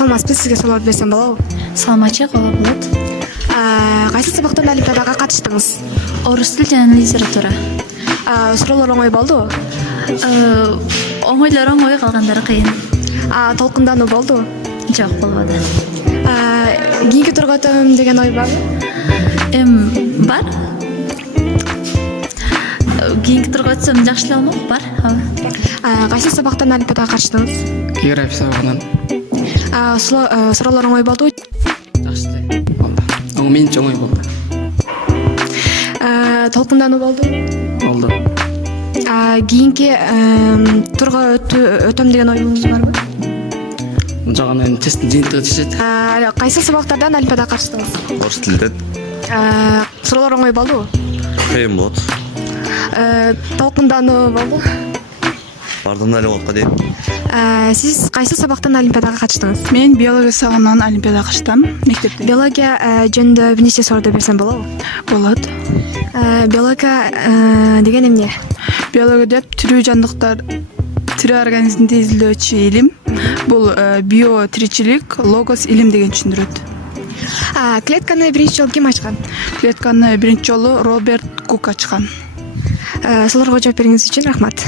саламатсызбы, сизге суроолор берсем болобу? Саламатчы ооба болот. Кайсы сабактан олимпиадага катыштыңыз? Орус тил жана литература. Суроолор оңой болдубу? Оңойлору оңой, калгандары кыйын. Толкундануу болдубу? Жок, болбоду. Кийинки турга өтөм деген ой барбы? Бар. Кийинки турга өтсөм жакшы эле болмок, бар. Кайсы сабактан олимпиадага катыштыңыз? География сабагынан. Суроолор оңой болдубу? Жакшы эле болду. Менче оңой болду. Толкундануу болдубу? Болду. Кийинки турга өтөм деген оюңуз барбы? Жага мен тесттин жыйынтыгы чечет. Кайсы сабактардан олимпиадага катыштыңыз? Орыс тілден Суроолор оңой болдубу? қиын болады. Толкундануу болду. Бардым әлі уақытқа дейін. Сиз кайсы сабактан олимпиадага катыштыңыз? Мен биология сабагынан олимпиадага катыштым, мектепте. Биология жөнүндө бир нече суроо берсем болобу? Болот. Биология деген эмне? Биология деп тирүү жандыктар, тирүү организмди изилдөөчү илим. Бул био тиричилик, логос илим деген түшүндүрөт. Клетканы биринчи жолу ким ачкан? Клетканы биринчи жолу Роберт Кук ачкан. Суларга жооп бериңиз үчүн рахмат.